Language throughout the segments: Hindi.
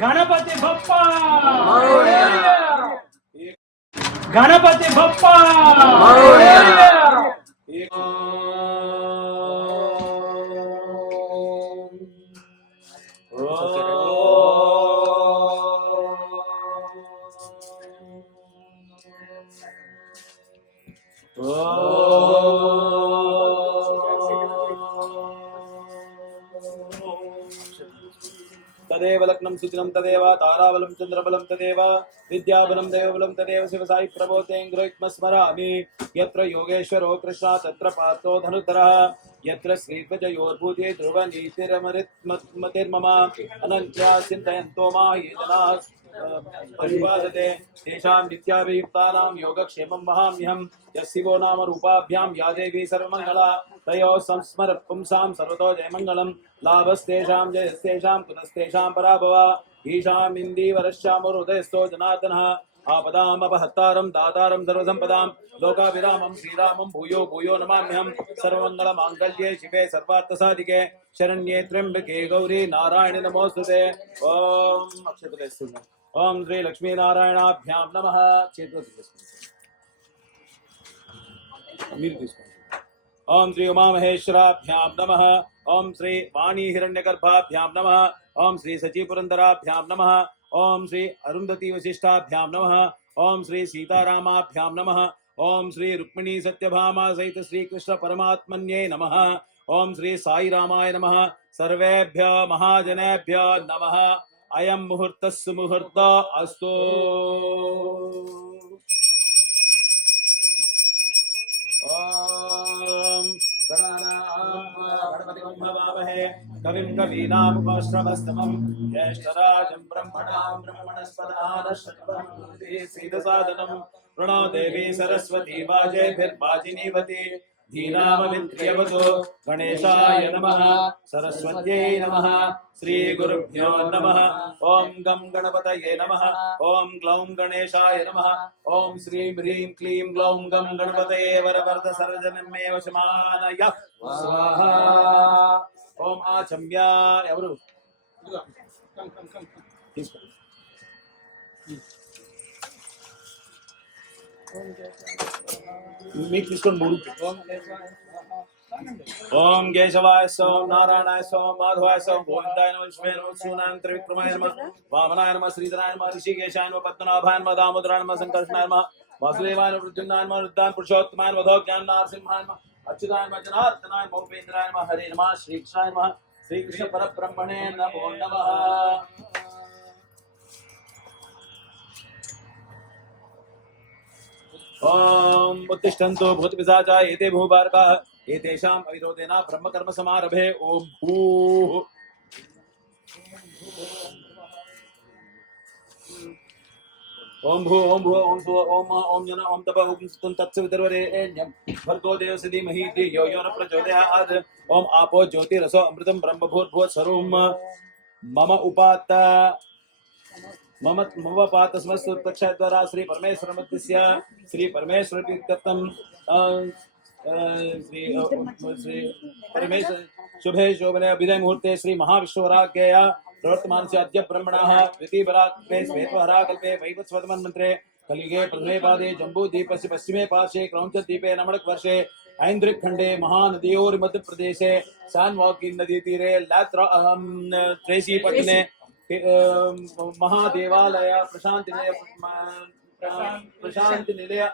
गणपति बप्पा गणपति बप्पा तदेव लग्नं सुचिनं तदेव ताराबलं चन्द्रबलं तदेव विद्याबलं देवबलं तदेव शिवसाई प्रभोतें गृहीत्म स्मरामि यत्र योगेश्वरो कृष्ण तत्र पार्थो धनुधरः यत्र श्रीध्वजयोर्भूते ध्रुवनीतिरमृतमतिर्मम अनन्त्या चिन्तयन्तो मा ये जनाः परिपादते तेषां नित्याभियुक्तानां योगक्षेमं वहाम्यहं यस्शिवो नाम रूपाभ्यां या देवी सर्वमङ्गला तयोः संस्मर पुंसां सर्वतो जयमङ्गलं लाभस्तेषां जयस्तेषां कुतस्तेषां पराभव ईशाम् इन्दीवरश्चामुरुदयस्थो जनार्दनः आपदामपहत्तारं दातारं सर्वसम्पदां लोकाभिरामं श्रीरामं भूयो भूयो नमाम्यहं सर्वमङ्गलमाङ्गल्ये शिवे सर्वार्थसाधिके शरण्ये त्र्यम्बके गौरी नारायणे नमोस्तुते ओम अक्षतलेस्तुते ओम श्री लक्ष्मी नारायणाभ्यां नमः ओम श्री उमा महेश्वराभ्यां नमः ओम श्री वाणी हिरण्यगर्भाभ्यां नमः ओम श्री सचीपुरंदराभ्यां नमः ओम श्री अरुंधति वशिष्ठाभ्यां नमः ओम श्री सीतारामाभ्यां नमः ओम श्री रुक्मिणी सत्यभामा सहित श्री कृष्ण परमात्मन्ये नमः ओम श्री साई रामाय नमः सर्वेभ्यो महाजनेभ्यो नमः अयं मुहूर्तः सुमुहूर्त अस्तु ओम गणपतिं भवामहे कविं कवीनामुपश्रवस्तमं ज्येष्ठराजं ब्रह्मणां ब्रह्मणस्पदानश्रवणं सीदसादनं प्रणो देवी सरस्वती वाजेभिर्वाजिनीवती धीनामविद्यवतो गणेशाय नमः सरस्वत्यै नमः श्री गुरुभ्यो नमः ओम गं गणपतये नमः ओम ग्लौं गणेशाय नमः ओम श्रीं ह्रीं क्लीं ग्लौं गं गणपतये वरवरद सर्वजनमेव शमानय स्वाहा ओम आचम्य ఎవరు మీకు తీసుకోండి మూడు ओम केशवाय सोम नारायणाय सोम माधवाय सोम गोविंदाय नमः विष्णुवे नमः सूनाय त्रिविक्रमाय नमः वामनाय नमः श्रीधराय नमः ऋषिकेशाय नमः पद्मनाभाय नमः दामोदराय नमः संकर्षणाय नमः वासुदेवाय नमः प्रद्युम्नाय नमः रुद्राय पुरुषोत्तमाय नमः ज्ञान नरसिंहाय नमः अच्युताय नमः जनार्दनाय नमः उपेन्द्राय नमः हरे नमः श्री कृष्णाय नमः श्री कृष्ण परब्रह्मणे नमो नमः ओम उत्तिष्ठन्तु भूतपिशाचा एते भूभारकाः एतेषाम् अविरोधेन ब्रह्मकर्म समारभे ओम भूः ओम भू ओम भू ओम भू ओम ओम जन ओम तप ओम सुतं तत्सवितर्वरेण्यं भर्गो देवस्य धीमहि धियो यो न प्रचोदयात् ओम आपो ज्योतिरसो अमृतं ब्रह्म भूर्भुवः स्वरूपं मम उपात्त मम पातस्मस्तु प्रक्षद्वारा श्री परमेश्वर मध्यस्य श्री परमेश्वर तीर्थम श्री परमेश्वर शुभे शोभने अभिदय मुहूर्ते श्री महाविष्णुवराज्ञया प्रवर्तमानस्य अद्य ब्रह्मणः द्वितीयपरात्रे श्वेतवराकल्पे वैवस्वतमन्मन्त्रे कलिगे प्रथमे पादे जम्बूद्वीपस्य पश्चिमे पार्श्वे क्रौञ्चद्वीपे नमणक वर्षे ऐन्द्रिक खंडे महानदियोर मध्य प्रदेशे सानवाकी नदी तीरे लात्र त्रेसी पट्टने महादेवालय प्रशांति निलय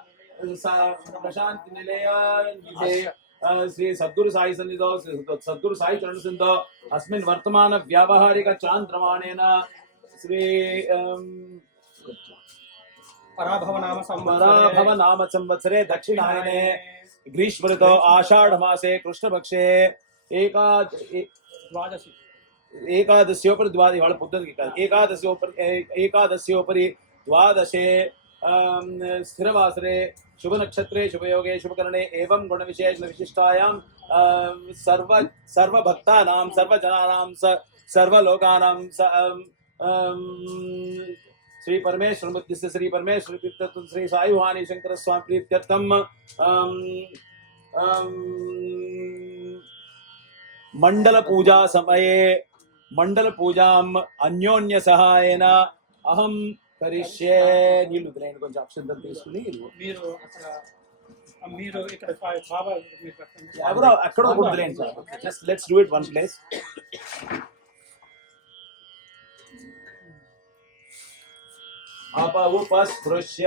श्री सद्गुरु साई सन्निधौ सद्गुरु साई चरण सिंधौ अस्मिन् वर्तमान व्यावहारिक चांद्रमाणेन श्री पराभव नाम संवत्सरे दक्षिणायने ग्रीष्म ऋतौ आषाढ़ मासे कृष्णपक्षे एकादश्योपरि द्वादशे स्थिरवासरे शुभ नक्षत्रे शुभ योगे शुभ करणे एवं गुण विशेष विशिष्टायां सर्व भक्तानां सर्व जनानां सर्व लोकानां श्री परमेश्वर मुद्दिस्य श्री परमेश्वर तीर्थ श्री साई भवानी शंकर स्वामी प्रीत्यर्थम मंडल पूजा समये మండల పూజాం అన్యోన్య సహాయేన అహం కరిష్యే. నీళ్ళు వదిలేయండి, కొంచెం అక్షంతలు తీసుకుని. మీరు అక్కడ మీరు ఇక్కడ బాబా మీరు పెట్టండి. ఎవరో ఎక్కడో వదిలేయండి sir. Just let's do it one place. ఉపస్పృశ్య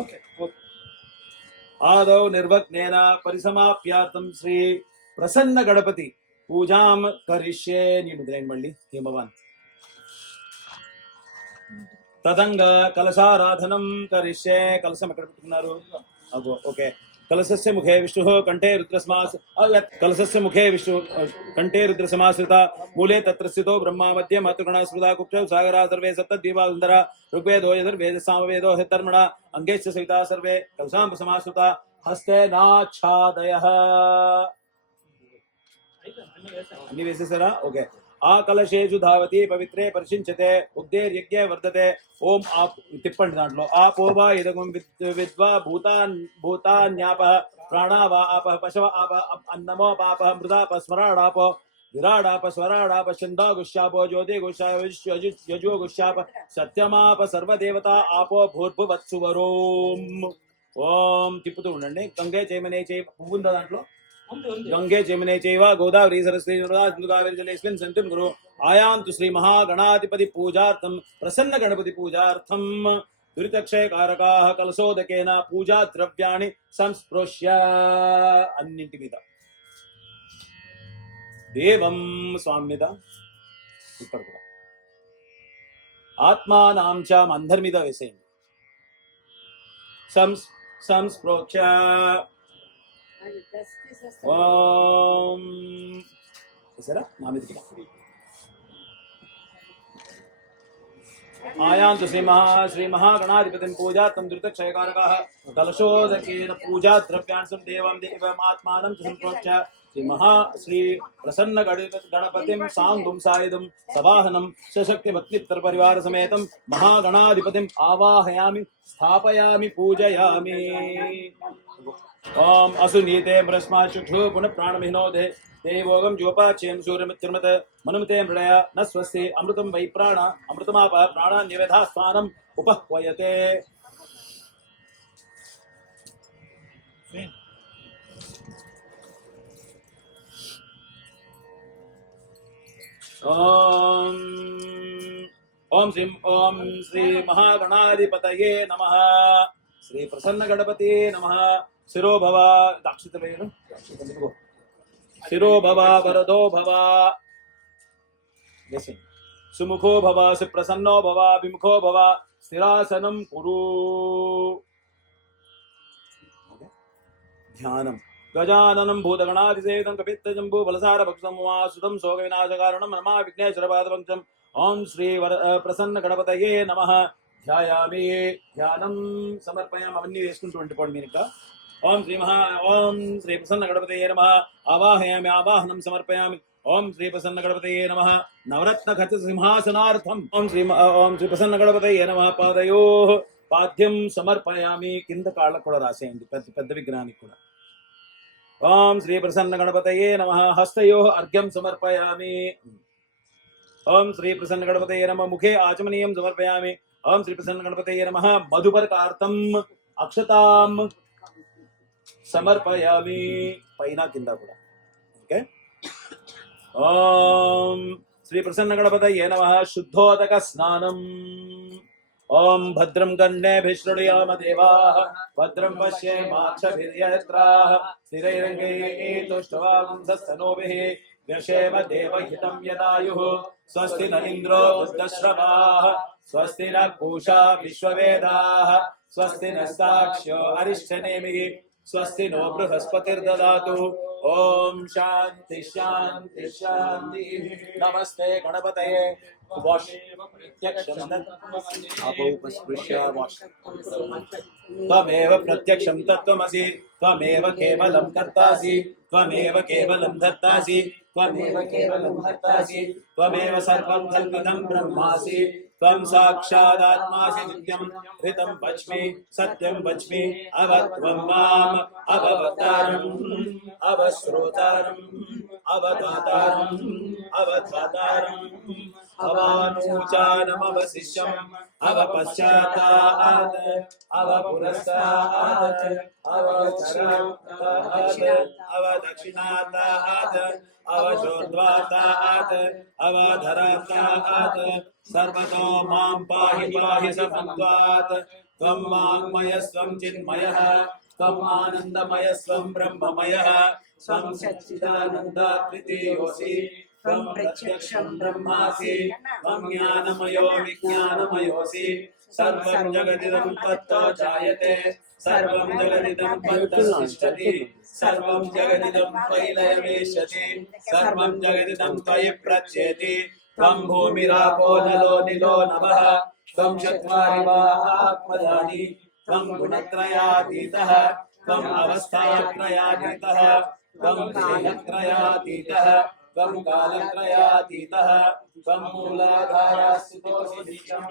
ఓకే. ఆదౌ నిర్వగ్నేన పరిసమాప్యార్థం శ్రీ ప్రసన్న గణపతి పూజాం కరిష్యే. నీళ్ళు వదిలేయండి మళ్ళీ హిమవాన్. తదంగా కలశారాధనం కరిష్యే. కలశం ఎక్కడ పెట్టుకున్నారు? అగో ఓకే. కలశస్య ముఖే విష్ణుః కంఠే రుద్రసమాస్ కలశస్య ముఖే విష్ణు కంఠే రుద్రసమాశ్రిత మూలే తత్ర స్థితో బ్రహ్మా మధ్య మాతృగణ స్మృతా కుక్షౌ సాగరా సర్వే సప్తద్వీపా సుందర ఋగ్వేదో యజుర్వేద సామవేదో హేతర్మణ అంగేశ్చ సవితా సర్వే కలశాం సమాశ్రిత హస్తే నాఛాదయః. అన్ని వేసేసారా? ఓకే. ఆ కలశేషు ధావతి పవిత్రే పరిశించతే ఉగ్ధేర్యజ్ఞే వర్ధతే. ఓం ఆప్ తిప్పండి దాంట్లో. ఆపోవా ఇదగం విద్వా భూతాన్యాపః ప్రాణావా ఆపః పశవ ఆప అన్నమో పాపః మృదాప స్మరాడాపో విరాడాప స్వరాడాప ఛందాగుష్యాపో జ్యోతిగుష్యాప సత్యమాప సర్వదేవత ఆపో భూర్భువత్సువరోం. ఓం తిప్పుతూ ఉండండి. గంగే చైమనే చై పువ్వు ఉందా దాంట్లో? గంగే జమునే చైవ గోదావరి సరస్వతి కావేరి జలేస్మిన్ సంతుం గురు ఆయాంతు శ్రీ మహాగణాధిపతి పూజార్థం ప్రసన్న గణపతి పూజార్థం దురితక్షయకారకాః కలశోదకేన పూజా ద్రవ్యాణి సంస్పృశ్య. అన్నింటి మీద దేవం స్వామి మీద ఇక్కడ కూడా ఆత్మానాం చ అందరి మీద వేసేయండి. సంస్పృశ్య. ఓం సరే నా మీద ఆయాంతు శ్రీ మహాగణాధిపతిం పూజార్థం ధృతక్షయకారకాః కలశోదకేన పూజా ద్రవ్యాణి దేవం దేవమాత్మానం సంప్రోక్ష శ్రీ ప్రసన్న గణపతిం సాంగుం సాయుధం సవాహనం సశక్తి భక్తిత్తర పరివార సమేతం మహాగణాధిపతిం ఆవాహయామి స్థాపయామి పూజయామి. ఓం అసునీతే బ్రహ్మా చుక్షు పునః ప్రాణమిహ్నోదే దేవోగం జ్యోపాచ్యం సూర్యమిత్యమత మనుమతే మృళయ న స్వస్తి అమృతం వై ప్రాణ అమృతమాప ప్రాణాన్యవేధా స్నానం ఉపహ్వయతే. ఓం శ్రీ మహాగణాధిపతయే నమః. శ్రీ ప్రసన్న గణపతి నమః. శిరో భవ దాక్షితమేను శిరో భవ వరదో భవ సుముఖో భవ సుప్రసన్నో భవ విముఖో భవ స్థిరాసనం కురు. ధ్యానం. గజాననం భూతగణాధిసేవితం కపిత్తజంబూ బలసార భక్తముమాసుతం శోక వినాశకారణం నమా విఘ్నేశ్వర పాదపంచం. ఓం శ్రీ ప్రసన్న గణపతయే నమః. ధ్యాయామి. ధ్యానం సమర్పయామి. అవన్నీ వేసుకుంటూ ఉండిపోండి మీరు ఇంకా. ఓం శ్రీ ప్రసన్న గణపతయే నమః. ఆవాహయామి. ఆవాహనం సమర్పయామి. ఓం శ్రీ ప్రసన్న గణపతయే నమః. నవరత్న ఖచ సింహాసనార్థం. ఓం శ్రీ ప్రసన్న గణపతయే నమః. పాదయోః పాద్యం సమర్పయామి. కింద కాళ్ళకు కూడా రాసేయండి, పెద్ద విగ్రహానికి కూడా. ఓం శ్రీ ప్రసన్న గణపతయే నమః. హస్తయోః అర్ఘ్యం సమర్పయామి. ఓం శ్రీ ప్రసన్న గణపతయే నమః. ముఖే ఆచమనీయం సమర్పయామి. ఓం శ్రీ ప్రసన్న గణపతయే నమః. మధుపర్కార్థం అక్షతాం సమర్పయామి. పైన కింద కూడా. ఓకే. ఓం శ్రీ ప్రసన్న గణపతయే నమః. శుద్ధోదక స్నానం. ఓం భద్రం కర్ణేభిః శృణుయామ దేవాః. భద్రం పశ్యేమాక్షభిర్యజత్రాః. స్థిరైరంగైః తుష్ట్వాగుంసస్తనూభిః. వ్యశేమ దేవహితం యదాయుః. స్వస్తి న ఇంద్రో వృద్ధశ్రవాః. స్వస్తి న పూషా విశ్వవేదాః. స్వస్తి నస్తాక్ష్యో అరిష్టనేమిః. స్వస్తి నో బృహస్పతిర్దదాతు. ఓం శాంతి శాంతి శాంతి. నమస్తే గణపతయే. త్వమేవ ప్రత్యక్షం తత్వమసి. त्वमेव केवलं कर्तासि त्वमेव केवलं धर्तासि त्वमेव केवलं भर्तासि त्वमेव सर्वं कल्पितं ब्रह्मासि त्वं साक्षादात्मासि नित्यं ऋतं वच्मि सत्यं वच्मि अवत्वं माम् अववक्तारम् अवश्रोतारम् अवधातारम् अवधातारम् अवानूचानमवशिष्यम् अवपश्चातात् अवपुरस्तात् अवचरात् अवदक्षिणातात् अवचोर्ध्वातात् अवधरातात् सर्वतो मां पाहि पाहि समन्वात् त्वं वाङ्मयस्त्वं चिन्मयः त्वम् आनन्दमयस्त्वं ब्रह्ममयः त्वं सच्चिदानन्दाद्वितीयोऽसि त्वं प्रत्यक्षं ब्रह्मासि त्वं ज्ञानमयो विज्ञानमयोऽसि सर्वं जगदिदं तत्तो जायते सर्वं जगदिदं तत्तस्तिष्ठति सर्वं जगदिदं त्वयि लयमेष्यति सर्वं जगदिदं त्वयि प्रच्येति त्वं भूमिरापो नलो निलो नभः त्वं चत्वारि वाक्पदानि त्वं गुणत्रयातीतः त्वम् अवस्थात्रयातीतः त्वं देहत्रयातीतः त्वं कालत्रयातीतः त्वं मूलाधारस्थितोऽसि नित्यं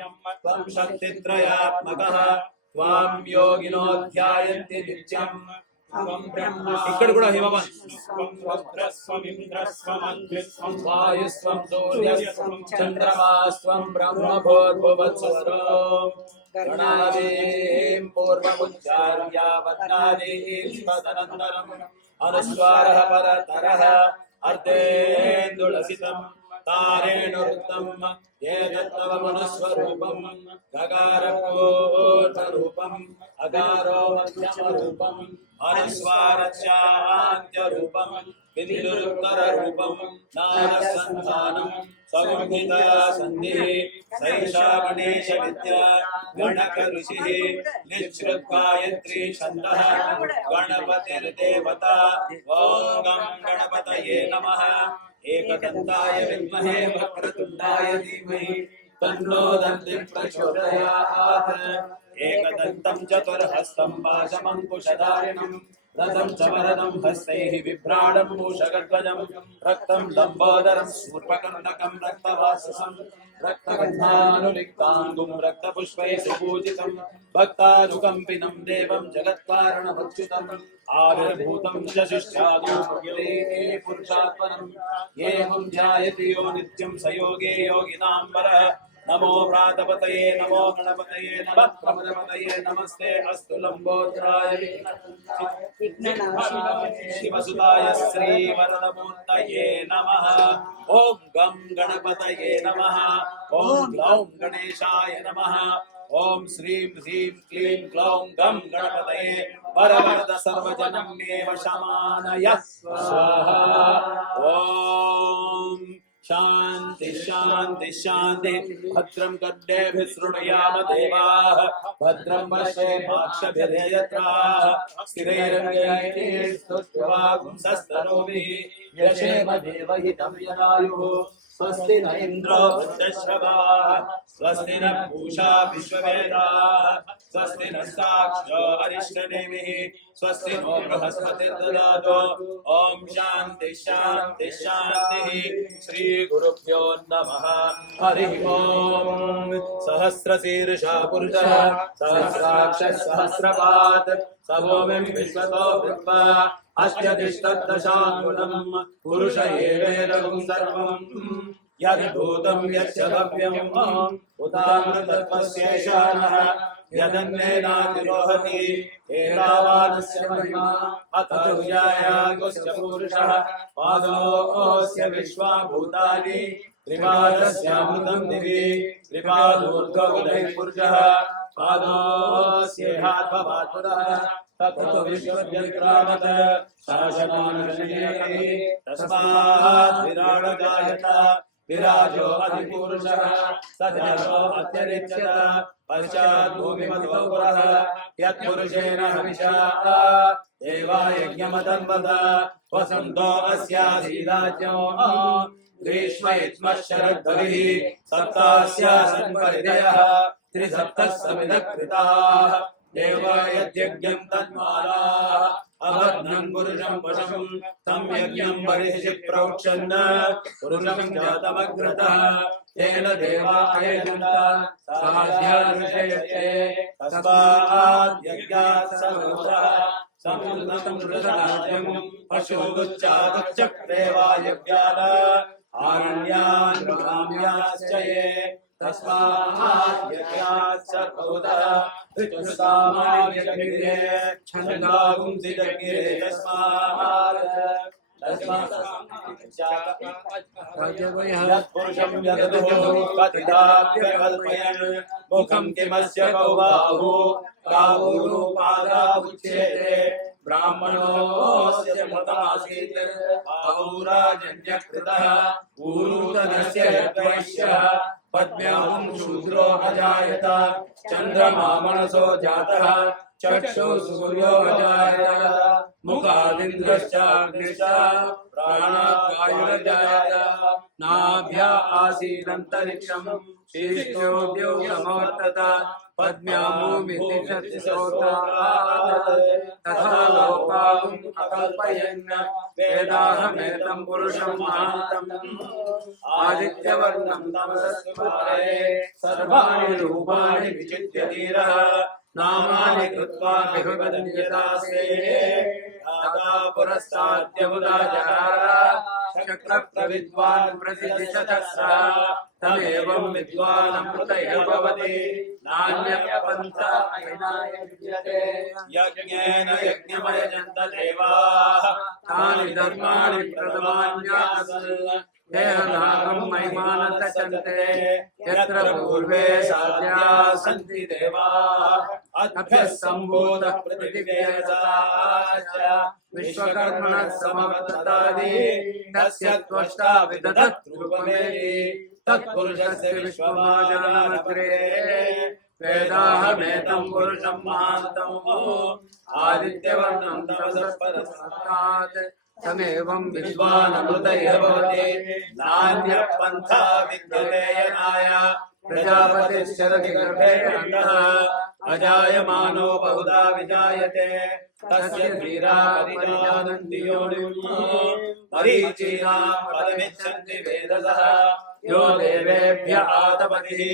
त्वं शक्तित्रयात्मकः त्वां योगिनो ध्यायन्ति नित्यं त्वं ब्रह्म ఇక్కడ కూడా హిమవన్ స్వమింద్రస్వమగ్నిస్వం వాయుస్వం సూర్యస్వం చంద్రమాస్వం బ్రహ్మభూర్భువత్సవరో గణాదీం పూర్వముచ్చార్య వదనాదీం తదనంతరం అనుస్వారః పరతరః అర్ధేందులసితం తారేణుర్తం ఏతత్తవమనుస్వరూపం గగారపూర్ణరూపం అగారో మధ్యమరూపం అనుస్వారస్యాంత్యరూపం బిందురుత్తరరూపం నారసంధానం సగుణితా సంధిః సైషా గణేశ విద్యా గణక ఋషిః నిశ్రుత్గాయత్రీ ఛందః గణపతిర్దేవతా ఓం గం గణపతయే నమః ఏకదంతాయ విద్మహే వక్రతుండాయ ధీమహి తన్నో దంతిః ప్రచోదయాత్ ఏకదంతం చతుర్హస్తం పాశమంకుశధారిణం రథం చ వరదం హస్తైః బిభ్రాణం మూషగధ్వజం రక్తం లంబోదరం శూర్పకర్ణకం రక్తవాససం రక్తగంధానులిక్తాంగుం రక్తపుష్పైః సుపూజితం భక్తానుకంపినం దేవం జగత్కారణమచ్యుతం ఆవిర్భూతం చ శిష్యాదోముఖిలే పురుషాత్మనం ఏవం ధ్యాయతి యో నిత్యం సయోగే యోగినాం వరః నమో ప్రాతపతయే నమో గణపతయే నమః ప్రమదపతయే నమస్తే అస్తు లంబోదరాయ శివసుతాయ శ్రీవరదమూర్తయే నమః ఓం గం గణపతయే నమః ఓం గ్లౌం గణేశాయ నమః ఓం శ్రీం హ్రీం క్లీం గ్లౌం గం గణపతయే వరవరద సర్వజనం మే వశమానయ స్వాహా ఓం शांति शांति शांति भद्रं कर्णेभिः शृणुयाम देवाः भद्रं पश्येमाक्षभिर्यजत्राः स्थिरैरङ्गैः स्तुत्वा पुंसस्तनूभिः यशेम देवहितं यदायुः स्वस्ति न इन्द्रो वृद्धश्रवाः स्वस्ति न पूषा विश्ववेदाः स्वस्ति नस्ताक्षो अरिष्टनेमिः स्वस्ति नो बृहस्पतिर्ददातु ॐ शान्ति शान्ति शान्तिः श्री गुरुभ्यो नमः हरिः ॐ सहस्रशीर्षा पुरुषः सहस्राक्षः सहस्रपात् सभूमिं विश्वतो वृत्वा अष्टतिष्ठदशाङ्गुलं पुरुष एवेदं सर्वं यद्भूतं यच्च भव्यम् उदामृतत्वस्यैशानः यदन्नेनातिरोहति एतावानस्य महिमा अतुर्यायागुश्च पुरुषः पादोऽस्य विश्वा भूतानि त्रिपादस्यामृतं दिवि त्रिपादोर्ध्वोदयः पुरुषः पादोऽस्येहात्मवात्पुरः ततो विश्वव्यक्रामत शासनानुशयति तस्मात् विराडजायत विराजो अधिपुरुषः सजातो अत्यरिच्यत पश्चात् भूमिमतो पुरः यत्पुरुषेण हविषा देवा यज्ञमतन्वत वसन्तो अस्यासीराज्यो ग्रीष्म इत्मः शरद्धरिः सप्तास्यासन् परिधयः त्रिसप्तः समिधः कृताः देवा यद्यज्ञं तन्मालाः अबध्नं पुरुषं वशं तं यज्ञं बर्हिषि प्रोक्षन् पुरुषं जातमग्रतः तेन देवा अयजन्त साध्यानुषयते तस्मात् यज्ञात् सर्वतः समुद्रं मृतराज्यं पशुगुच्चागुच्चक्रे वा यज्ञान् आरण्यान् ग्राम्याश्च ये तस्मात् यज्ञात् सर्वतः ऋतुसामान्यजगिरे छन्दागुंसि जगिरे तस्मात् पुरुषं यदतो कथिताभ्यकल्पयन् मुखं किमस्य कौ बाहु कावो पादावुच्यते ब्राह्मणोऽस्य मतमासीत् अहोराजन्यकृतः ऊरुतनस्य यद्वैश्यः पद्म्याहुं शूद्रो अजायत चन्द्रमा मनसो जातः चक्षुः सूर्यो अजायत मुखादिन्द्रश्चाग्निश्च प्राणात् वायुरजायत नाभ्या आसीदन्तरिक्षं शीर्षोद्योगमवर्तत पद्म्यामुमिति श्रोत्रात् तथा लोकागुम् अकल्पयन् वेदाहमेतं पुरुषं महान्तम् आदित्यवर्णं तमसस्मारे सर्वाणि रूपाणि विचित्य धीरः नामानि कृत्वा विभवन्यतास्ते दाता पुरस्ताद्यमुदाजहार शक्रप्रविद्वान् प्रतिदिशतस्रः तमेवं विद्वानमृतयः भवति नान्यपन्था विनाय विद्यते यज्ञेन यज्ञमयजन्त देवाः तानि धर्माणि प्रथमान्यासन् देहधारं महिमानतचन्ते यत्र पूर्वे साध्याः सन्ति देवाः अभ्यः सम्भूतः पृथिव्येताश्च विश्वकर्मणः समवर्ततादि तस्य त्वष्टा विदधत् रूपमेति तत्पुरुषस्य विश्वमाजनमग्रे वेदाहमेतं पुरुषं महान्तम् आदित्यवर्णं तमसः परस्तात् तमेवं विद्वानमृतयः भवति नान्यः पन्था विद्यते यनाय प्रजापतिश्चरति गर्भे अन्तः अजायमानो बहुधा विजायते तस्य वीरा परिजानन्ति योनिम् मरीचीनां पदमिच्छन्ति वेदसः यो देवेभ्य आतपतिः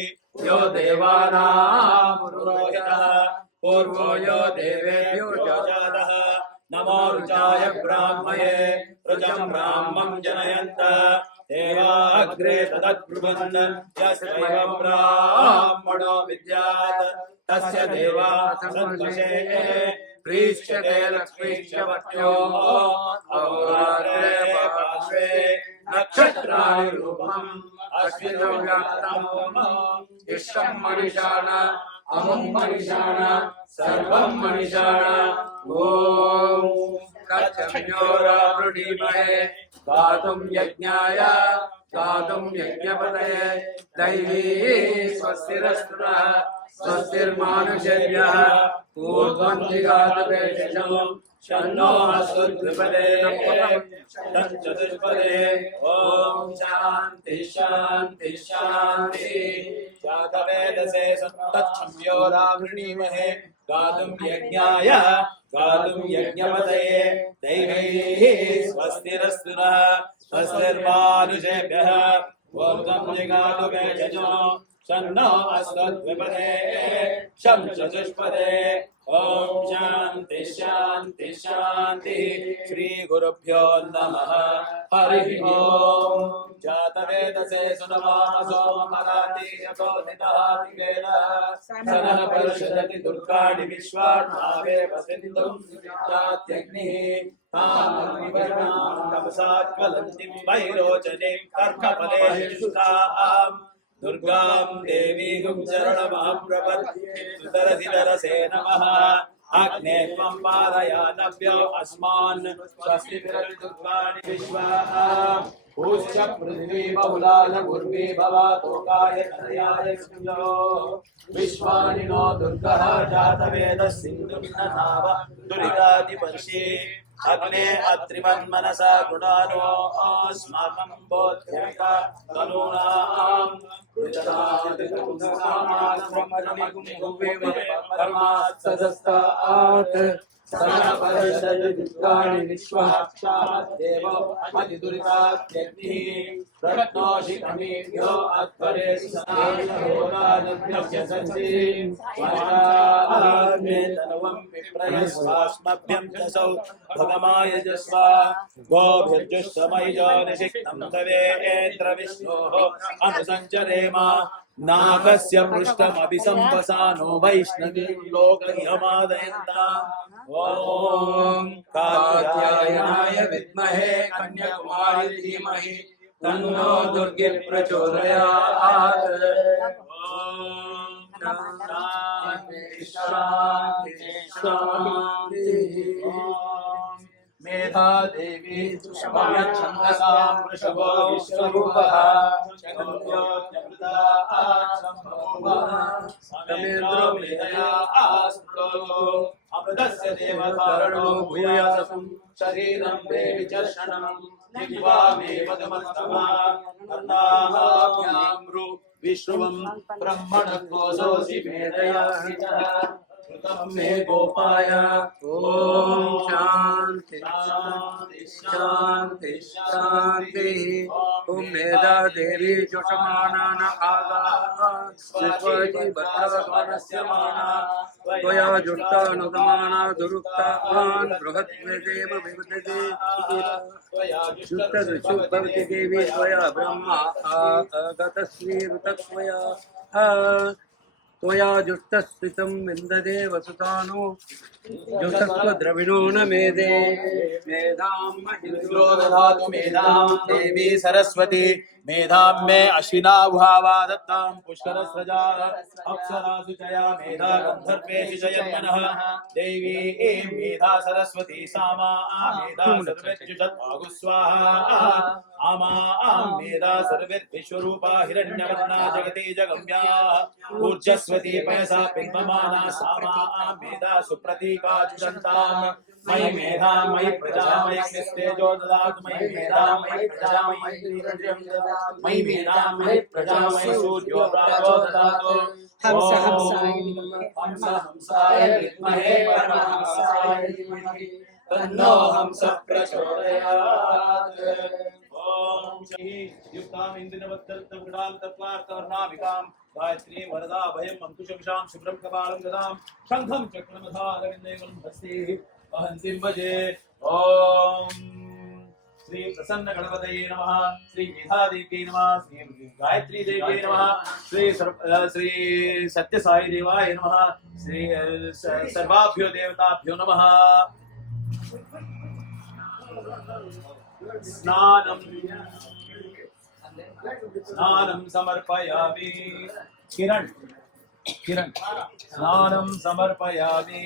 यो देवानां पुरोहितः पूर्वो यो देवेभ्यो जातः नमो रुचाय ब्राह्मये रुचं ब्राह्मं जनयन्त देवाग्रे तदद्ब्रुवन् यस्यैवं ब्राह्मणो विद्यात् तस्य देवा सन्तुषे प्रीष्यते लक्ष्मीश्च वट्यो अहोरात्रे पार्श्वे नक्षत्राणि रूपम् अश्विनो व्याक्तम् इष्टं मनिषाण अमुं मनिषाण सर्वं मनिषाण ओम तच्छम्योरावृणीमहे गातुं यज्ञाय गातुं यज्ञपतये दैवी स्वस्तिरस्तु नः स्वस्तिर्मानुषेभ्यः ऊर्ध्वं जिगातवेषजं शन्नो अस्मद्विपदे तच्चतुष्पदे ॐ शान्ति शान्ति शान्ति जातवेदसे तच्छम्योरावृणीमहे गातुं यज्ञाय गातुं यज्ञपतये दैवैः स्वस्तिरस्तु नः स्वस्तिर्मानुषेभ्यः ऊर्ध्वं जिगातु वेषजो शन्नो अस्मद्विपदे शं चतुष्पदे ओम शांति शांति शांति श्री गुरुभ्यो नमः हरि ओम जातवेदसे सुनमासो मराठी यतोदितादिवेन सनः परिषदति दुर्गाणि विश्वाणावे वसिन्धुं सुजात्यग्निः तामनिवर्णां तपसात्कलन्तिं वैरोचनीं कर्कफलेषु ताम् दुर्गां देवीं शरणमहं प्रपद्ये सुतरधिरसे नमः अग्ने त्वं पारयानभ्यो अस्मान् स्वस्ति दुर्गाणि विश्वा पूष्य पृथ्वी बहुलाल गुर्वी भवातोकाय तनयाय सुयो विश्वानि नो दुर्गः जातवेदः सिन्धुं न नाव दुरितादिपर्षि अग्ने अत्रिमन्मनसा गुणानो अस्माकं बोध्यन्त तनूनां परमात् सर्वपरिषदुर्गाणि विश्वाक्षादेवो अतिदुरितात्यग्निः रत्नोषिकमेभ्यो अत्परे सनातनहोराजभ्यस्य सञ्चिः वाचाग्ने तनुवं विप्रयस्वास्मभ्यं दसौ भगमायजस्व गोभिर्जुष्टमयिजो निषिक्तं तवेन्द्र विष्णोः अनुसञ्चरेम नागस्य पृष्ठमभिसंवसानो वैष्णवीं लोकयमादयन्ताम् ॐ कात्यायनाय विद्महे कन्याकुमारी धीमहि तन्नो दुर्गे प्रचोदयात्। मेधा देवी छन्दसां वृषभो विश्वरूपः समेन्द्रो मेधया आस्तु अमृतस्य देवधारणो भूयासं शरीरं मे विचर्षणं जिह्वा मे मधुमस्तमा कर्णाभ्यां विश्रुवं ब्रह्मणोऽसोऽसि मेधया मे गोपाय ॐ शान्ति शान्ति शान्ति शान्तिः। ॐ मेधा देवी जुषमाणान आगास्वति भद्रवनस्य माना त्वया जुष्टानुगमाना दुरुक्तान् बृहद्वेदेव विवदते शुद्धभवति देवी त्वया ब्रह्मा आगतश्री ऋतत्वया त्वया जुष्टस्थितं विन्ददे वसुतानो जुष्टस्व द्रविणो न मेदे मेधां इन्द्रो दधातु मेधां देवी सरस्वती मेधां मे अश्विना उहावा दत्तां पुष्करस्रजा अप्सरासु चया मेधा गन्धर्वेषु जयन्मनः देवी ऐं मेधा सरस्वती सामा मेधा सर्वेत्युषद्भागुस्वाहा आमा मेधा सर्वेद्विश्वरूपा हिरण्यवर्णा जगति जगम्या ऊर्जस्वती पयसा पिन्वमाना सामा मेधा सुप्रतीका जुषन्ताम् मयि मेधा मयि प्रजा मयि तेजो ददातु मयि मेधा मयि प्रजा मयि मेधा मयि प्रजा मयि सूर्यो प्रातो ददातु हंसाय विद्महे परमहंसाय धीमहि तन्नो हंसः प्रचोदयात्। ओम श्री युक्ताम् इंद्रवत्तरत्तं गृणालतत्वार्थवर्णाभिकां गायत्री वरदा भयम् अंकुशविशां शुभ्रं कपालं ददां शङ्खं चक्रमधारविन्दयं हस्ते अहंतिं भजे। ओम श्री प्रसन्न गणपतये नमः, श्री मेधादेव्यै नमः, श्री गायत्री देव्यै नमः, श्री सत्य साई देवाय नमः, श्री सर्वाभ्यो देवताभ्यो नमः। स्नानं समर्पयामि। किरण स्नानं समर्पयामि।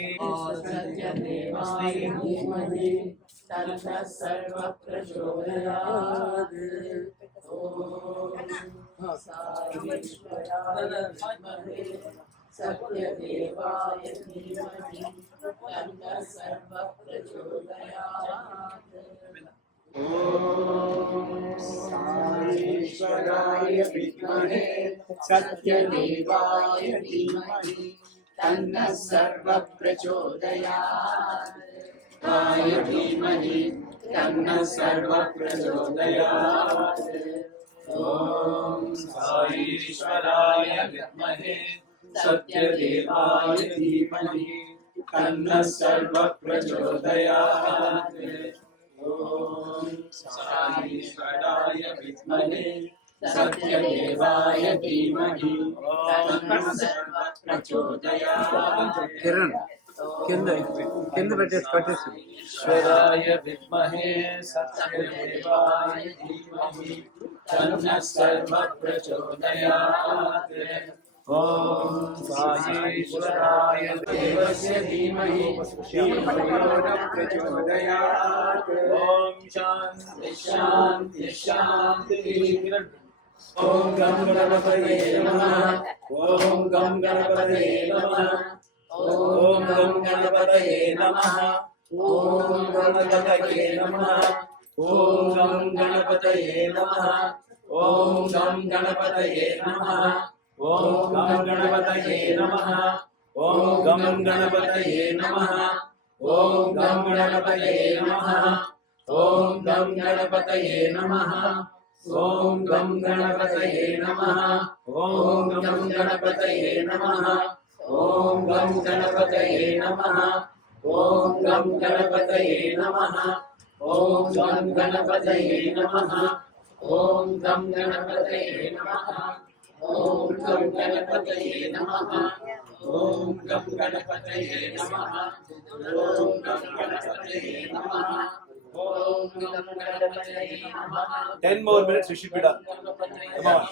सत्यदेवाय धीमहि तन्नः सर्वः प्रचोदयात्। ईश्वराय विद्महे सत्यदेवाय धीमहि तन्नः सर्वः प्रचोदयात्। आय धीमहि तन्नः सर्वः प्रचोदयात्। ॐ साईश्वराय विद्महे सत्यदेवाय धीमहि तन्नः सर्वः प्रचोदयात्। ॐ साईश्वराय विद्महे सत्यदेवाय धीमहि तन्नः सर्वः प्रचोदयात्। किरण కింద పెట్టేసి ईश्वराय विद्महे सत्यदेवाय धीमहि तन्नः सर्वः प्रचोदयात्। ॐ साईश्वराय देवस्य धीमहि धियो न प्रचोदयात्। ॐ शान्ति शान्ति शान्तिः। ॐ गं गणपतये नमः। ॐ गं गणपतये नमः। ॐ गं गणपतये नमः। ॐ गणपतये नमः। ॐ गं गणपतये नमः। ॐ गं गणपतये नमः। ॐ गं गणपतये नमः। ॐ गं गणपतये नमः। ॐ गं गणपतये नमः ॐ गं गणपतये नमः ॐ गं गणपतये नमः ॐ गं गणपतये नमः ॐ गं गणपतये नमः ॐ गं गणपतये नमः ॐ गं गणपतये नमः ॐ गं गणपतये नमः ॐ गं गणपतये नमः ॐ गं गणपतये नमः ॐ गं गणपतये नमः ॐ गं गणपतये नमः 10 more minutes, we should be done. Come on.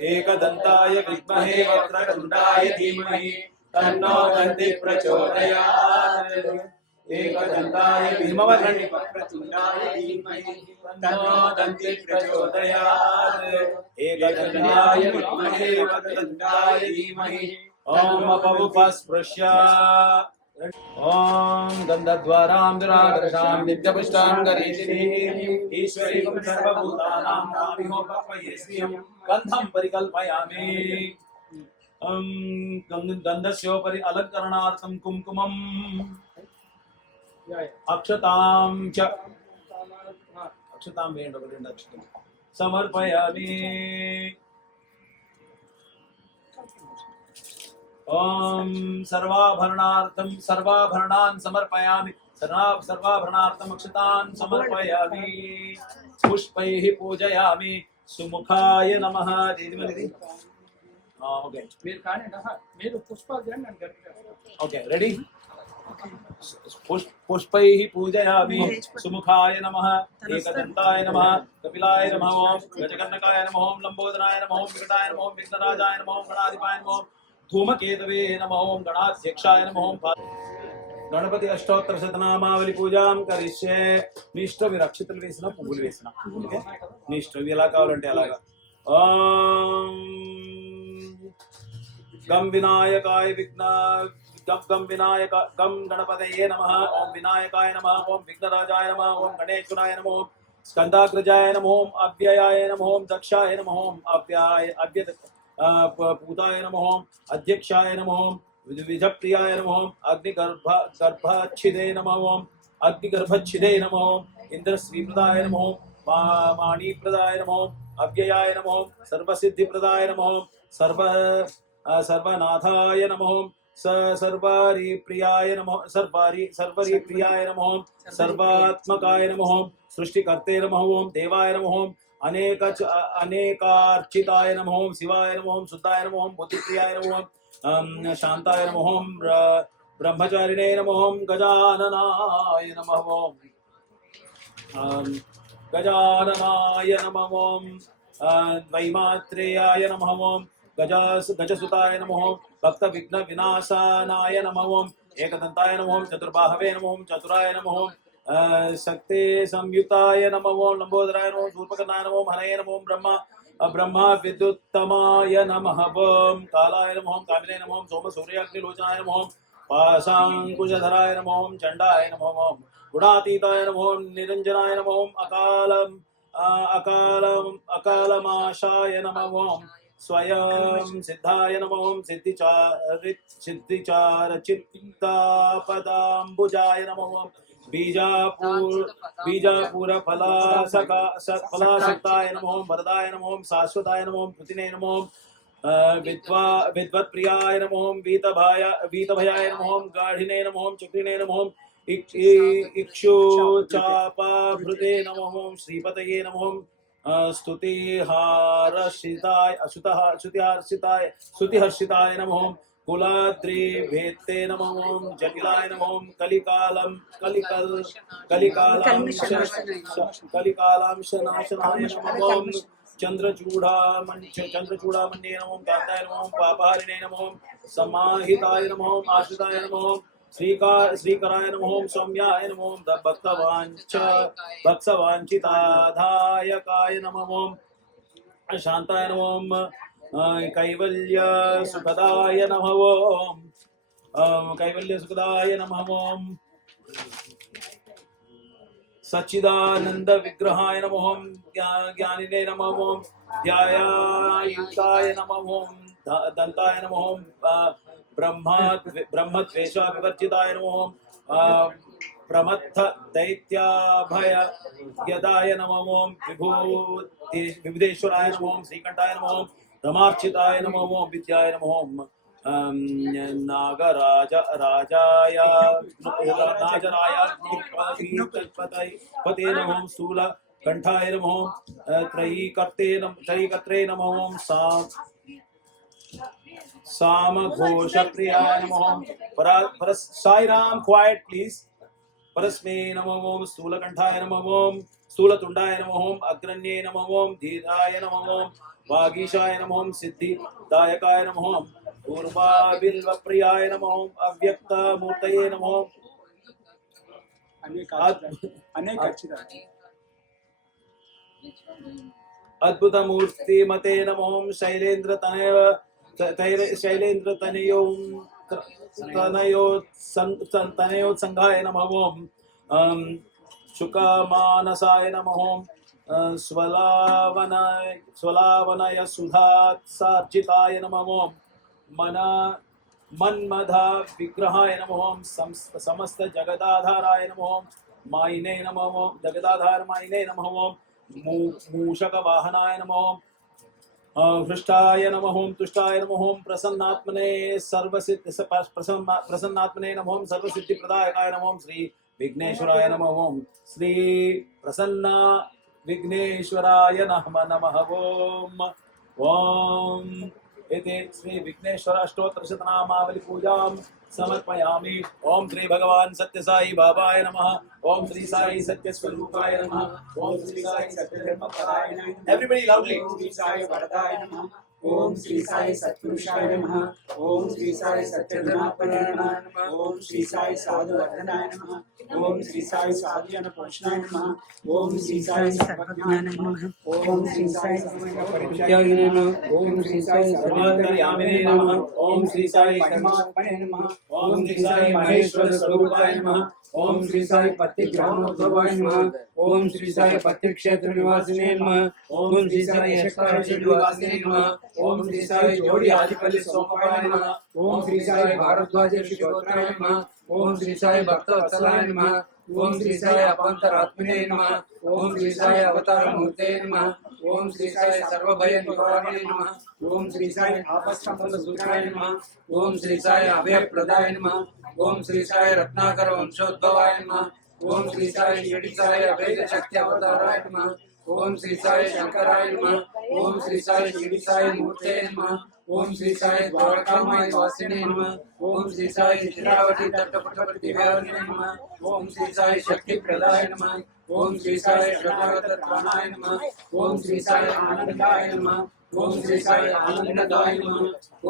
एकदन्ताय विद्महे वक्रतुण्डाय धीमहि तन्नो दन्ति प्रचोदयात् एकदन्ताय विद्महे वक्रतुण्डाय धीमहि तन्नो दन्ति प्रचोदयात् एकदन्ताय विद्महे वक्रतुण्डाय धीमहि ॐ अपवुपस्पृश्य ॐ गन्धद्वारां दुरादर्शां नित्यपुष्टां गरीषिणीं ईश्वरीं सर्वभूतानां कामिहोपक्वये श्रियं गन्धं परिकल्पयामि गन्धस्योपरि अलङ्करणार्थं कुङ्कुमम् अक्षतां च अक्षतां वेण्ड अक्षतं समर्पयामि ॐ सर्वाभरणान् समर्पयामि सर्वाभरणार्थम् अक्षतान् समर्पयामि पुष्पैः पूजयामि सुमुखाय नमः ओके మీరు కానీ మీరు పుష్పాలు చేయండి నేను గట్టి ओके रेडी पुष्पैः पूजयामि सुमुखाय नमः एकदन्ताय नमः कपिलाय नमः ओम गजकर्णकाय नमः ओम लंबोदराय नमः ओम विकटाय नमः ओम विघ्नराजाय नमः ओम गणाधिपाय नमः ओम धूमकेतवे नमः ओम गणाध्यक्षाय नमः ओम गणपति अष्टोत्तर शतनामावली पूजां करिष्ये निष्ठవి రక్షితలు వేసిన పువ్వులు వేసిన ఓకే నిష్ఠవి ఎలా కావాలంటే అలాగా ఓం गम विनायकाय विघ्न गम विनायक गम गणपतये नमः ओम विनायकाय नमः ओम विघ्नराजाय नमः ओम गणेश्वराय नमः ओम स्कंदाग्रजाय नमः ओम अव्ययाय नमः ओम दक्षाय नमः ओम अव्य पूताय नमः ओम अध्यक्षाय नमः ओम विजप्रियाय नमः ओम गर्भच्छिदे नमः ओम अग्निगर्भच्छिदे नमः ओम इंद्रश्रीप्रदाय नमः ओम माणिप्रदाय नमः ओम अव्ययाय नमः ओम सर्वसिद्धिप्रदाय नमः ओम सर्वनाथाय नमः सर्वारि प्रियाय नमः सर्वरि प्रियाय नमः सर्वात्मकाय नमः सृष्टिकर्ते नमः देवाय नमः अनेकार्चिताय नमः शिवाय नमः शुद्धाय नमः बुद्धिप्रियाय नमः शांताय नमः ब्रह्मचारिणे नमः गजाननाय नमः गजाननाय नमः वैमात्रेयाय नमः गजसुताय नमः भक्त विघ्न विनाशानाय नमः एकदंताय नमः चतुर्बाहवे नमः चतुराय नमः शक्ति संयुक्ताय नमः लंबोदराय नमः शूर्पकर्णाय नमः हनये नमः ब्रह्मा विद्युत्तमाय नमः कालाय नमः कामिने नमः सोम सूर्याग्निलोचनाय नमः पाशांकुशधराय नमः चंडाय नमः गुणातीताय नमः निरंजनाय नमः अकालमाशाय नमः स्वयं सिद्धाय नमः सिद्धिचारचित्तापदाम्बुजाय नमः बीजापुर फलासक्ताय नमः वरदाय नमः शाश्वताय नमः कृतिने नमः विद्वत्प्रियाय नमः वीतभयाय नमः गाढिने नमः चक्रिणे नमः इक्षुचापाभृते नमः श्रीपतये नमः स्तुतिहर्षिताय नमः कुलाद्रि भेत्ते नमः जटिलाय नमः कलिकालांशनाशनाय नमः चंद्रचूड़ामण्ये नमः कांताय नमः पापहारिणे नमः समाहिताय नमः आश्रिताय नमः श्रीकराय नमः सौम्याय नमः भक्तवांछिताधायकाय नमः शांताय नमः कैवल्य सुखदाय नमः कैवल्य सुखदाय नमः सच्चिदानंद विग्रहाय नमः ज्ञानिने नमः ध्यायायुक्ताय नमः दंताय नमः ब्रह्मद्वेषा विवर्जिताय नमः ओम प्रमत्थ दैत्याभय यदाय नमः ओम विभूदेश्वराय नमः ओम श्रीकंठाय नमः ओम रमार्चिताय नमः ओम विद्याय नमः ओम नागराज राजाय नाजराय पते नमः ओम स्थूल कंठाय नमः ओम त्रयीकर्त्रे नमः ओम साम घोष प्रियाय नमः ओम साई राम क्वाइट प्लीज परस्मै नमः ओम स्थूलकंठाय नमः ओम स्थूलतुंडाय नमः ओम अग्रण्ये नमः ओम धीराय नमः ओम वागीशाय नमः ओम सिद्धिदायकाय नमः ओम पूर्वाबिल्वप्रियाय नमः ओम अव्यक्त मूर्तये नमः ओम अद्भुत मूर्ति मते नमः ओम शैलेंद्र तनयोत्संगाय नमः ओम शुकमानसाय नमः ओम स्वलावनय सुधात्सार्जिताय नमः ओम मन्मधा विग्रहाय नमः ओम समस्त जगदाधाराय नमः ओम मायिने नमः ओम जगदाधार मायिने नमः ओम मूषक वाहनाय नमः ओम हृष्टाय नमः ओम तुष्टाय नमः ओम प्रसन्नात्मने प्रसन्नात्मने नमः ओम सर्वसिद्धि प्रदायकाय नमः ओम श्री विघ्नेश्वराय नमः ओम श्री प्रसन्न विघ्नेश्वराय नमः ओम ओम एते श्री विघ्नेश्वर अष्टोत्तर शतनामावली पूजां समर्पयामि। ओम श्री भगवान सत्य साई बाबाय नमः। ओम श्री साई सत्य स्वरूपाय नमः। ओम श्री साई सत्य धर्मपराय नमः। Everybody loudly. ओम श्री साई वरदाय नमः। ओम श्री साई सत्पुरुषाय नमः। ओम श्री साई सत्यधर्मपराय नमः। ओम श्री साई साधुवर्धनाय नमः। ओम श्री साई साधुजन पोषणाय नमः। ओम श्री साई सर्वज्ञानाय नमः। ओम श्री साई परित्यागिने नमः। ओम श्री साई सर्वान्तर्यामिने नमः। ओम श्री साई परमात्मने नमः। ओम श्री साई महेश्वर स्वरूपाय नमः। ओम श्री साई पत्तिग्रामोद्भवाय नमः। ओम श्री साई पत्ति क्षेत्र निवासिने नमः। ओम श्री साई यशकाश निवासिने नमः। ओम श्री साई जोड़ी आदिपल्ली सोमपाय नमः। ओम श्री साई भारद्वाज श्रीगोत्राय नमः। ओम श्री साई भक्तवत्सलाय नमः। ओम श्री साई अपांतरात्मने नमः। ओम श्री साई अवतार मूर्ते नमः। ओम श्री साई सर्वभय निवारणे नमः। ओम श्री साई आपस्तंभ सूत्राय नमः। ओम श्री साई अभय प्रदाय नमः। ओम श्री साई रत्नाकर वंशोद्भवाय नमः। ओम श्री साई शिरडी साई अभेद शक्ति अवताराय नमः। ओम श्री साई शंकराय नमः। ओम श्री साई शिरडी साई मूर्ते नमः। ओम श्री साई द्वारकामाय वासिने नमः। ओम श्री साई चित्रावती तटपटवर्ती विहारिणे नमः। ओम श्री साई शक्ति प्रदाय नमः। ओम श्री साई शतागत प्राणाय नमः। ओम श्री साई आनंदाय नमः। ओम श्री साई आनंददाय नमः।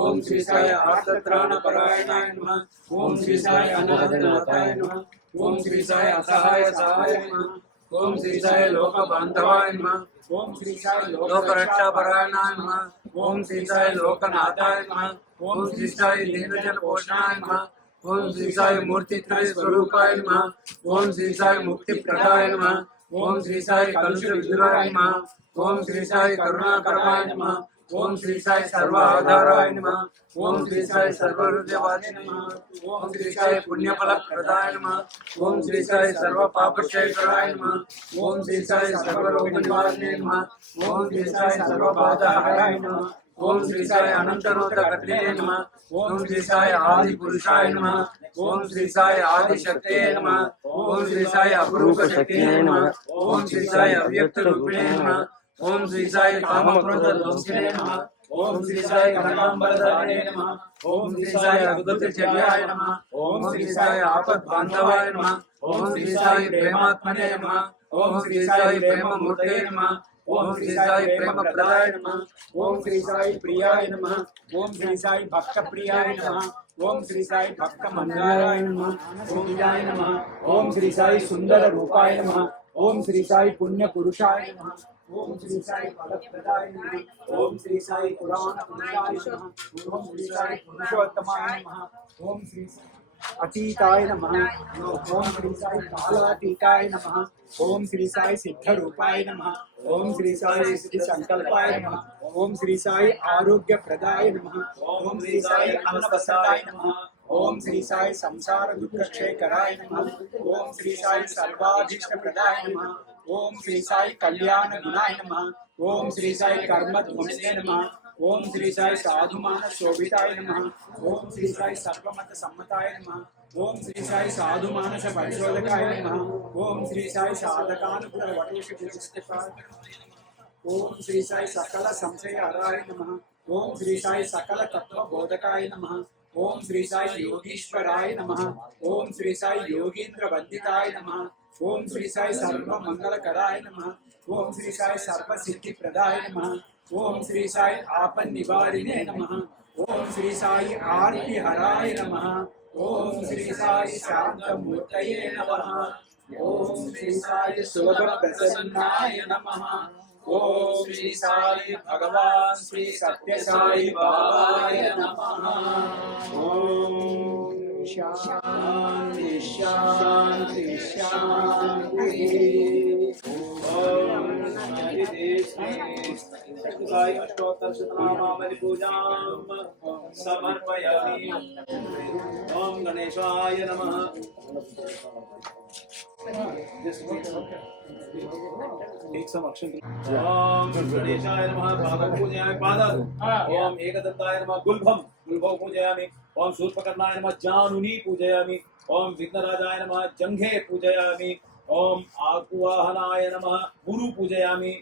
ओम श्री साई आर्तत्राण परायणाय नमः। ओम श्री साई अनाथनाथाय नमः। ओम श्री साई असहाय सहाय नमः। ओम श्री साई लोक बांधवाय नमः। ओम श्री साई लोक रक्षा परायणाय नमः। ओम श्री साई लोकनाथाय नमः। ओम श्री साई दीनजन पोषणाय नमः। ओम श्री साई मूर्ति त्रय स्वरूपाय नमः। ओम श्री साई मुक्ति प्रदाय नमः। ओम श्री साई कलुष विदुराय नमः। ओम श्री साई करुणाकराय नमः। ओम श्री साई सर्व आधाराय नमः। ओम श्री साई सर्वहृदयवासी नमः। ओम श्री साई पुण्यफल प्रदाय नमः। ओम श्री साई सर्व पापक्षयकराय नमः। ओम श्री साई सर्व रोग निवारणे नमः। ओम श्री साई सर्व बाधा हराय नमः। ओम श्री साई अनंत रोध कटने नमः। ओम श्री साई आदि पुरुषाय नमः। ओम श्री साई आदि शक्ते नमः। ओम श्री साई अपरूप शक्ते नमः। ओम श्री साई अव्यक्त रूपिणे नमः। ओम श्री साई काम क्रोध ध्वंसिने नमः। ओम श्री साई कनकांबरधरणे नमः। ओम श्री साई अद्भुत चर्याय नमः। ओम श्री साई आपद बांधवाय नमः। ओम श्री साई प्रेमात्मने नमः। ओम श्री साई प्रेम मूर्ते नमः। ओम श्री साई प्रेम प्रदाय नमः। ओम श्री साई प्रियाय नमः। ओम श्री साई भक्त प्रियाय नमः। ओम श्री साई भक्त मंगलाय नमः। ओम जाय नमः। ओम श्री साई सुंदर रूपाय नमः। ओम श्री साई पुण्य पुरुषाय नमः। ओम श्री साई फलप्रदाय नमः। ओम श्री साई पुराण पुरुषाय नमः। ओम श्री साई पुरुषोत्तमाय नमः। ओम श्री साई अतीताय नमः। ओम श्री साई कालातीताय नमः। ओम श्री साई सिद्ध रूपाय नमः। ओम श्री साई सिद्धि संकल्पाय नमः। ओम श्री साई आरोग्य प्रदाय नमः। ओम श्री साई अन्नवस्त्राय नमः। ओम श्री साई संसार दुख क्षय कराय नमः। ओम श्री साई सर्वाधीष्ट प्रदाय नमः। ओम श्री साई कल्याण गुणाय नमः। ओम श्री साई कर्म ध्वंसे नमः। ओम श्री साई साधुमान शोभिताय नमः। ओम श्री साई सर्वमत सम्मताय नमः। ओम श्री साई साधुमानस परिशोधकाय नमः। ओम श्री साई साधकानुकूल वटुषिताय। ओम श्री साई सकल संशय हराय नमः। ओम श्री साई सकल तत्व बोधकाय नमः। ओम श्री साई योगीश्वराय नमः। ओम श्री साई योगींद्र वंदिताय नमः। ओम श्री साई सर्व मंगलकराय नमः। ओम श्री साई सर्व सिद्धि प्रदाय नमः। ओम श्री साई आपन निवारिणे नमः। ओम श्री साई आरती हराय नमः। ओम श्री साई शांत मूर्तये नमः। ओम श्री साई सुलभ प्रसन्नाय नमः। ओम श्री साई भगवान श्री सत्य साई बाबाय नमः। ओम शांति शांति शांति। ओम साई अष्टोत्तर शतनामावली पूजां समर्पयामि। ओम गणेशाय नमः। एक समक्षं ओम गणेशाय नमः। पादं पूजयामि पादं। ओम एकदन्ताय नमः। गुल्भं पूजयामि। ओम शूर्पकर्णाय नमः। जानुनी पूजयामि। ओम विघ्नराजाय नमः। जंघे पूजयामि। ओम आकुवाहनाय नमः। गुरु पूजयामि।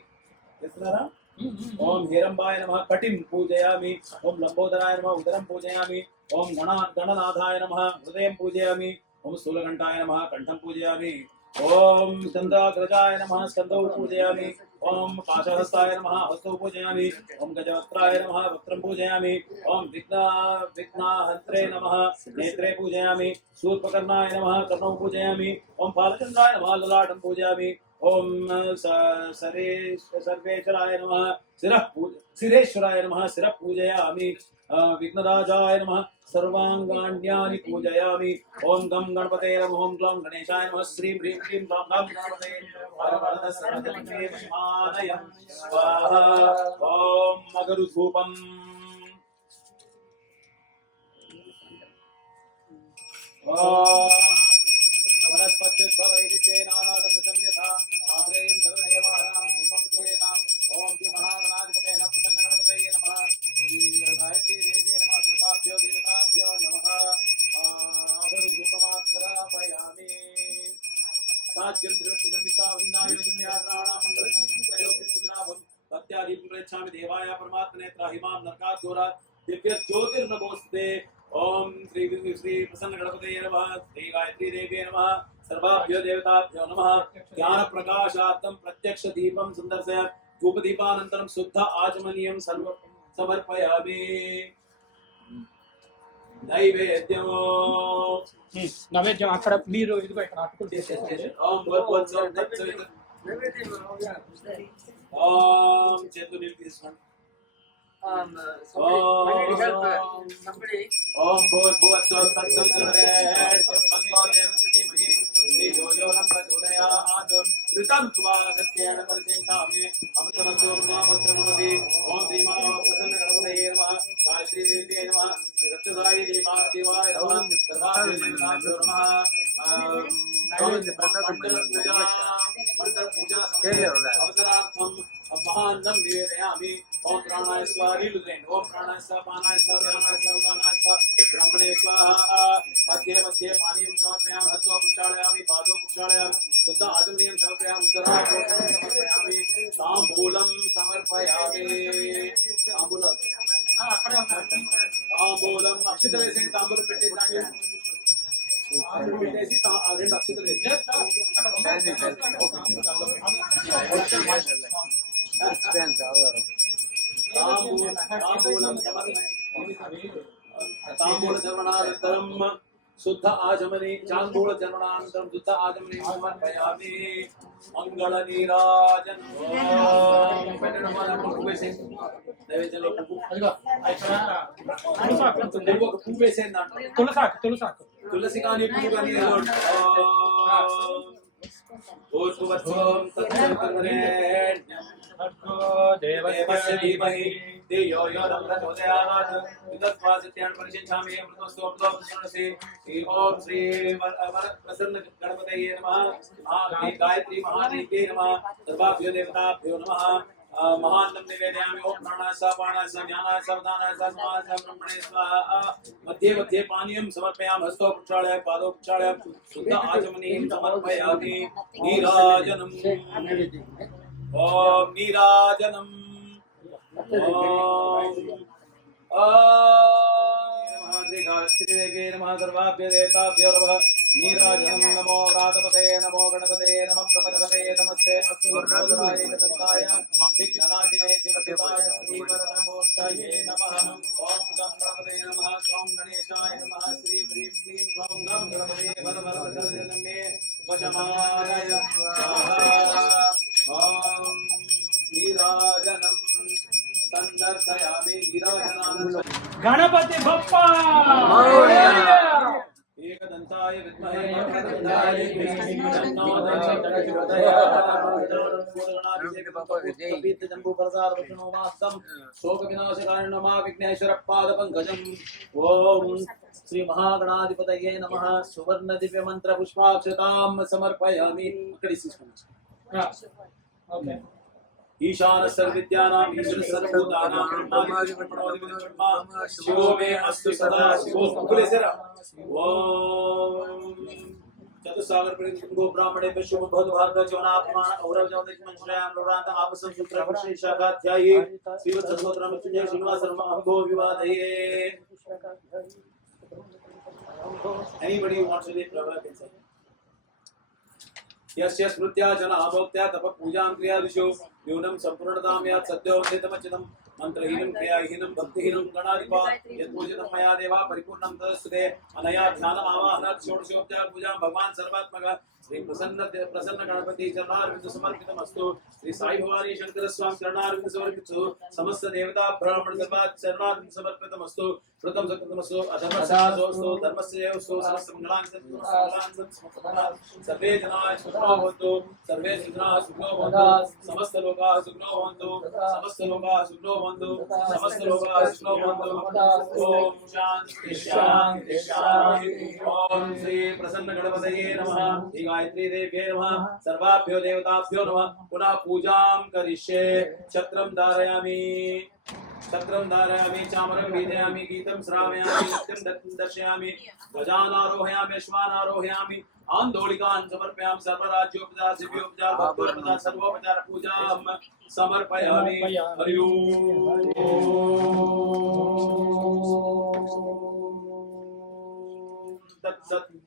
ओम हिरंबाय नमः। कटिं पूजयामि। ओम लंबोदराय नमः। उदरं पूजयामि। ओम गणनाथाय नमः। हृदयं पूजयामि। ओम स्थूलकंठाय नमः। कंठं पूजयामि। ओम स्कंदाग्रजाय नमः। स्कंदौ पूजयामि। ओम पाशहस्ताय नमः। हस्तौ पूजयामि। ओम गजवक्त्राय नमः। वक्त्रं पूजयामि। ओम विघ्नहन्त्रे नमः। नेत्रे पूजयामि। शूर्पकर्णाय नमः। कर्णौ पूजयामि। ओम बालचन्द्राय नमः। ललाटं पूजयामि। ओम सर्वेश्वराय नमः। सिरेश्वराय नमः। शिरः पूजयामि। विघ्नराजाय नमः। सर्वांगान्यानि पूजयामि। ओम गं गणपते नमः। ओम ग्लौं गणेशाय नमः। श्रीं ह्रीं क्लीं ग्लौं गं गणपते वरवरद सर्वजनके महानय स्वाहा। ओम मगरुधूपम्। वनस्पत्युद्भवैदिते नानागन्धसंयथा आश्रयं सर्वदेवानां धूपं पूजयामि। ओम श्री महागणाधिपते नमः। प्रसन्नगणपतये नमः। श्री गायत्री देवी नमः। सर्वाभ्यो देवताभ्यो नमः। अगरुधूपमात्मरापयामि। साज्यं त्रिवृत्तिसंहिताविनायोजन्यात्राणां मङ्गलयोगिसुविलाभं भक्त्यादीपं प्रयच्छामि देवाय परमात्मने त्राहिमां नरकात् घोरात् दिव्य ज्योतिर्नमोस्ते। ओम श्री प्रसन्न गणपतये नमः। श्री गायत्री देवी नमः। सर्वाभ्यो देवताभ्यो नमः। ज्ञान प्रकाशार्थं प्रत्यक्ष दीपं सुन्दर्शय धूप दीपानन्तरं शुद्ध आचमनीयं सर्व समर्पयामि। नैवेद्यं నైవేద్యం అక్కడ మీరు ఇదిగో ఇక్కడ అటుకులు తీసేసేయండి. ओम भगवत्सव तत्सवित ओम चतुर्निल कृष्ण ओम भगवत्सव तत्सवित ऋतं त्वा सत्येन परिशेषामि अमृतमस्तु ब्रह्ममस्तुमति। ओम श्री महाप्रसन्न गणपतये नमः। गायत्री देव्यै नमः। रक्षसाय देवाय नमः। सर्वाभ्यो देवताभ्यो नमः। अवसरार्थं महान्नं निवेदयामि। ओम प्राणाय स्वाहा। ओम प्राणाय स्वाहा। पानाय स्वाहा। प्राणाय स्वाहा। उदानाय स्वाहा। ब्रह्मणे स्वाहा। मध्ये मध्ये पानीयं समर्पयामि। हस्तौ प्रक्षालयामि। पादौ प्रक्षालयामि। शुद्ध आचमनीयं समर्पयामि। उत्तराभूषणं समर्पयामि। ताम्बूलं समर्पयामि। ताम्बूलं अक्षतలు వేసి తాంబూలం పెట్టేసామి। పెట్టేసి రెండు అక్షతలు వేసి तांबूल चर्वणानन्तरं शुद्ध आचमनी चांदूल चर्वणानन्तरं शुद्ध आचमनी समर्पयामि। मंगल नीराजन తులసాకు तुलसी कानी पूजा नहीं लोट भूर्भुवस्सुं तत्सवितुर्वरेण्यं देवस्य धीमहि धियो यो न प्रचोदयात् विदत्वासित्यान् परिशिञ्चामि अमृतमस्तु अमृतमस्तु ओम श्री प्रसन्न गणपतये नमः गायत्री महादेव्यै नमः सर्वाभ्यो देवताभ्यो नमः महान्नं निवेदयामि ओम प्राणाय पाणाय ज्ञानाय वदानाय समाय ब्रह्मणे स्वाहा मध्ये मध्ये पानीयं समर्पयामि हस्तो प्रक्षालय पादौ प्रक्षालय शुद्ध आचमनीं समर्पयामि नीराजनम् ओम नीराजनम् श्री गायत्री देवी नमः सर्वाभ्यो देवताभ्यो नमः नीराजनं नमो व्रातपतये नमो गणपतये नमः प्रमथपतये नमस्ते अस्तु सर्वोदराय दत्ताय विघ्ननाशिने शिवसुताय श्रीवरनमोक्तये नमः ओम गं गणपतये नमः ओम गणेशाय नमः श्री ह्रीं क्लीं ग्लौं गं गणपतये वरवरदर्शनं मे वशमानय स्वाहा ओम नीराजनं संदर्शयामि नीराजनानं गणपति बप्पा एकदन्ताय विद्महे वक्रतुण्डाय धीमहि तन्नो दन्ति शोकविनाशकाय नमः विघ्नेश्वरपादपङ्कजम् ॐ श्री महागणाधिपतये नमः सुवर्ण दिव्य मंत्र पुष्पाक्षतां समर्पयामि ओके ईशान सर्वविद्यानां ईश्वर सर्वभूतानां ब्रह्मादिब्रह्मा शिवो मे अस्तु सदा शिवो कुलेसरा ओम चतुस्सागर परिगो ब्राह्मणे विश्व भगवत भारत जवना पुराण औरव जवदिक मंत्रयां अनुराध आपसं सूत्र विशेष शाखाध्यायी श्रीवत्स सहोदर Mrityunjay Srinivas अम्भो विवादये anybody who wants to be Prabha can say यस्य स्मृत्या जना भोक्त्या तप पूजां क्रियादिषु न्यूनं सम्पूर्णतां यात् सद्योदितमच्युतं मंत्रहीनं क्रियाहीनं भक्तिहीनं गणाधिपा यत्पूजितं मया देवा परिपूर्णं तदस्तुते अनया ध्यानमावाहनात् षोडशोपचार पूजां भगवान् सर्वात्मक श्री प्रसन्न गणपति चरणारविंद समर्पितमस्तु श्री साई भवानी शंकर स्वामी चरणारविंद समर्पितु समस्त देवता ब्राह्मण सर्वात् चरणारविंद समर्पितमस्तु श्रुतं सकृतमस्तु अधर्मसाधोस्तु धर्मस्येवस्तु समस्त मंगलानि सर्वे जनाः सुखिनो भवन्तु सर्वे जनाः सुखिनो भवन्तु समस्त लोकाः सुखिनो भवन्तु समस्त लोकाः सुखिनो भवन्तु समस्त लोकाः सुखिनो भवन्तु ओम शांति शांति शांति ओम श्री प्रसन्न गणपतये नमः श्री गायत्री देव्यै नमः सर्वाभ्यो देवताभ्यो नमः पुनः पूजां करिष्ये छत्रं धारयामि चामरं वीदयामि गीतं श्रावयामि नित्यं दर्शयामि गजान् आरोहयामि अश्वान् आरोहयामि आन्दोलिकान् समर्पयामि सर्वराज्योपचार दिव्योपचार भक्तोपचार सर्वोपचार पूजां समर्पयामि हरि ओम तत्सत्